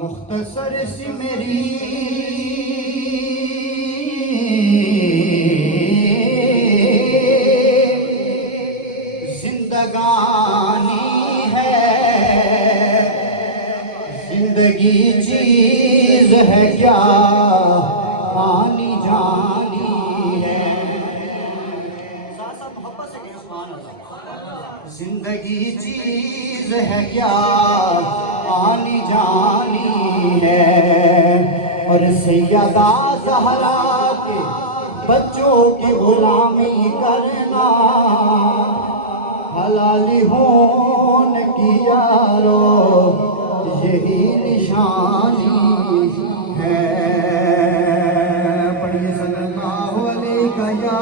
मुख्तसर सी मेरी जिंदगानी है। जिंदगी चीज है क्या आनी जानी है। जिंदगी चीज है क्या आनी जानी है। और सैयदा ज़हरा के बच्चों की गुलामी करना हलाली होन की यारो यही निशानी है। पढ़िए सल्लल्लाहु अलैहि या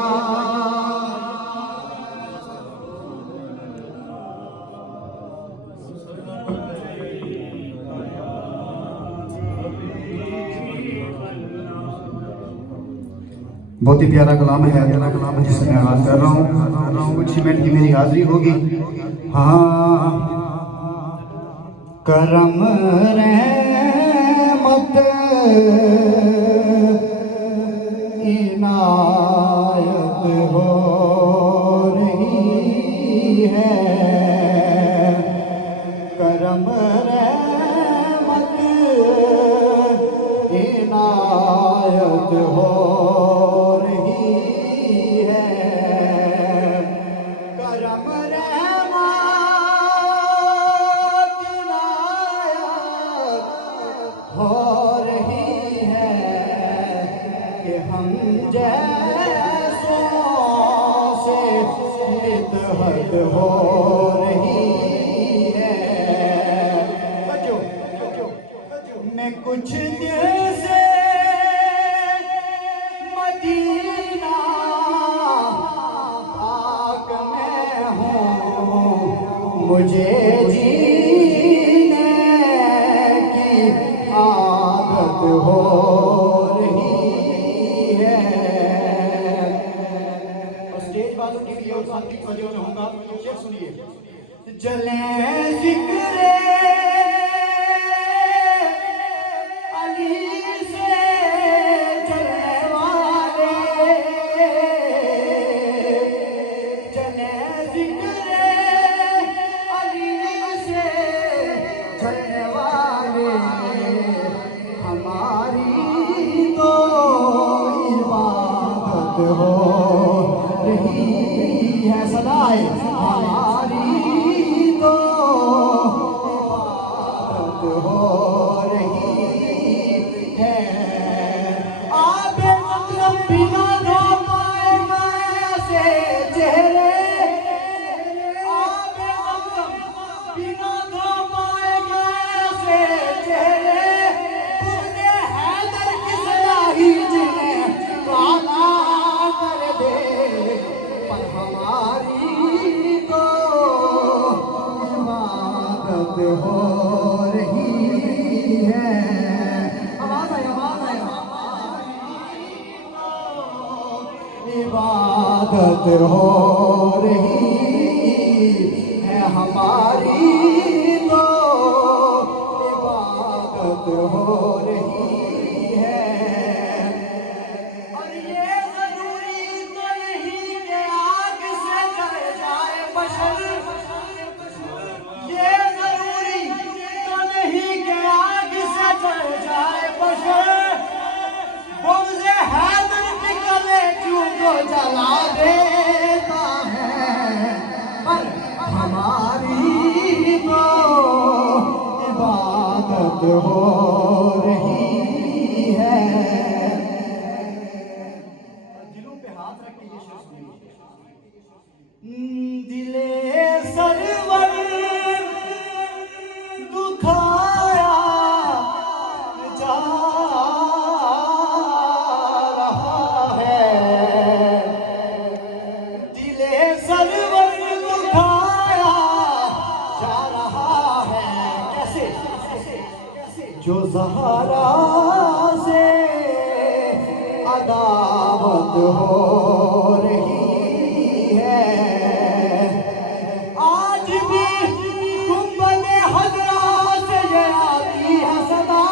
बहुत ही प्यारा कलाम है, जिसे मैं याद कर रहा हूँ। कुछ ही मिनट की मेरी हाजिरी होगी। हाँ, करम रहमत इनायत हो रही है। करम रहमत इनायत हो हो रही है कि हम जैसों से मितहत हो रही है। मैं कुछ देर से मदीना पाक में हूँ। मुझे हो रही है। और स्टेज वालों के लिए और साथी बजों में होगा। शेर सुनिए। जले जिक्रे अली से चलने वाले, जले जिक्रे अली से चलने वाले हमारी तो इबादत हो रही है। सदाए हमारी तो इबादत हो रही है। आबे मतलब बिना धो पाएगा ऐसे चेहरे। आबे मतलब बिना धो पाएगा ऐसे चेहरे। हो रही है। आवाज आए, आवाज आए। इबादत हो रही है हमारी तो इबादत हो रही है। और ये जरूरी तो नहीं कि आग से जल जाए बशर। ये चल जाए बशर। बुग़्ज़ हैदर निकले क्यों तो जला देता है। पर हमारी तो इबादत हो रही है। दिलों पे हाथ रख के ये शेर सुनिए। दिले सरवर दुखाया जा रहा है। दिले सरवर दुखाया जा रहा है। कैसे? जो ज़हरा से अदावत हो रही है। आज भी गुंबद हज़रा से ये आती है सदा।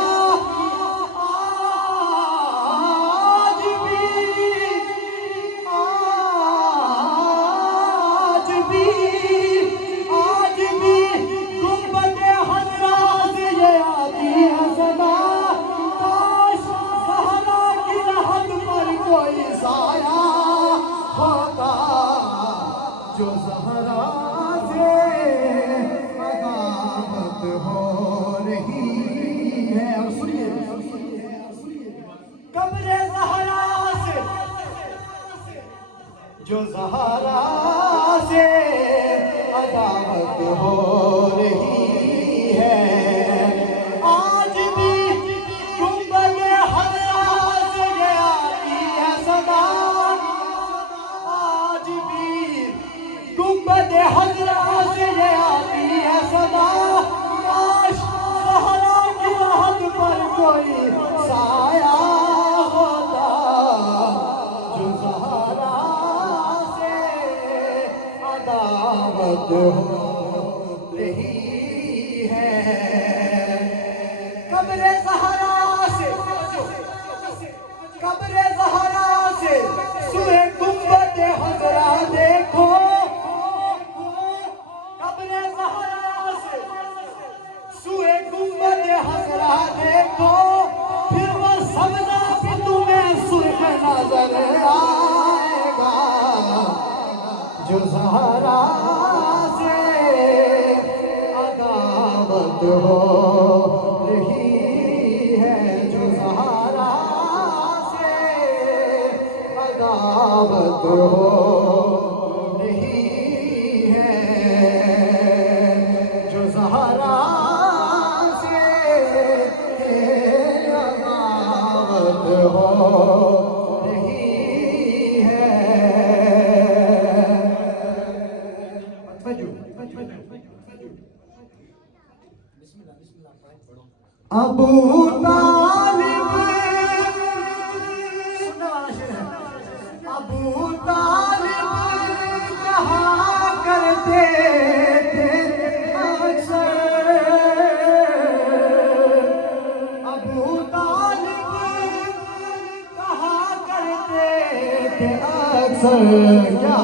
जो ज़हरा से अदावत हो रही है, आज भी गुंबद हज़रा से ये आती है सदा, आज भी गुंबद हज़रा से ये आती है सदा। काश ज़हरा की राहत पर कोई साया होता, जो ज़हरा दावत हो रही है। कब्रे ज़हरा से, कब्रे ज़हरा से सूए गुंबद हज़रा देखो, कब्रे ज़हरा से सूए गुंबद हज़रा देखो, फिर वो सब्ज़ा भी तुम्हें सुर्ख नजर आएगा, जो ज़हरा से अदावत हो रही है, जो ज़हरा से अदावत हो रही है, जो ज़हरा से अदावत हो रही है। अबू तालिब, अबू तालिब कहा करते थे अक्सर, अबू तालिब कहा करते थे अक्सर, क्या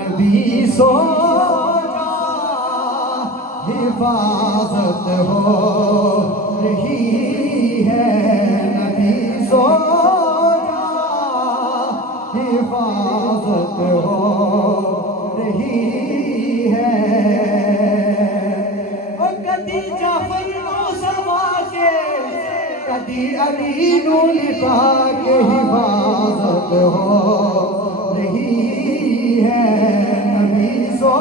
नबी सो हिफाजत हो रही है, नबी सो हिफाजत हो रही है। ओ कदी जाफर को सवा के, कदी अली नू लिपा के हिफाजत हो रही है, नबी सो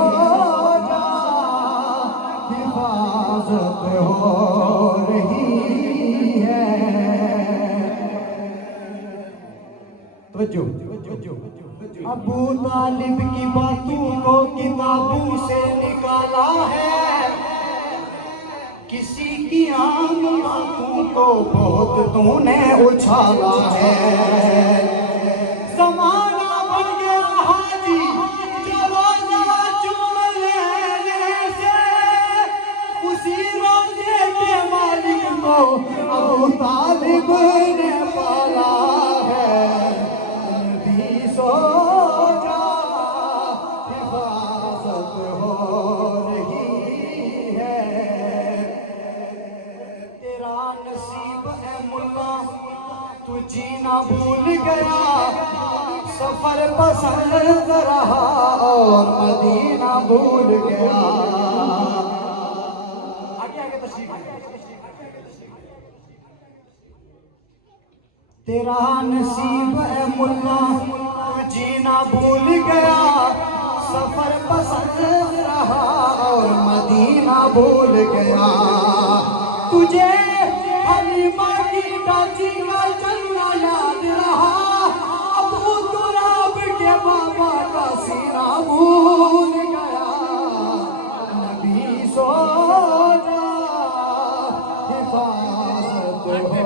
हिफाजत हो रही है। अबू तालिब की बातों को किताबों से निकाला है, किसी की आम बातों को बहुत तूने उछाला है। ज़माना बन गया हाजी जो रोज़ा चुम लेने से, उसी रोज़े के मालिक को अबू तालिब ने पाला है, नबी सो जा हिफाजत हो रही है। तेरा नसीब है मुल्ला तू जीना भूल गया, सफर पसंद रहा और मदीना भूल गया। तेरा नसीब है मुल्ला तू जीना भूल गया, सफर पसंद रहा और मदीना भूल गया। तुझे हलीमा की डाची का चलना याद रहा, अबू तुराब के बाबा का सीना भूल गया, नबी सो जा हिफाजत हो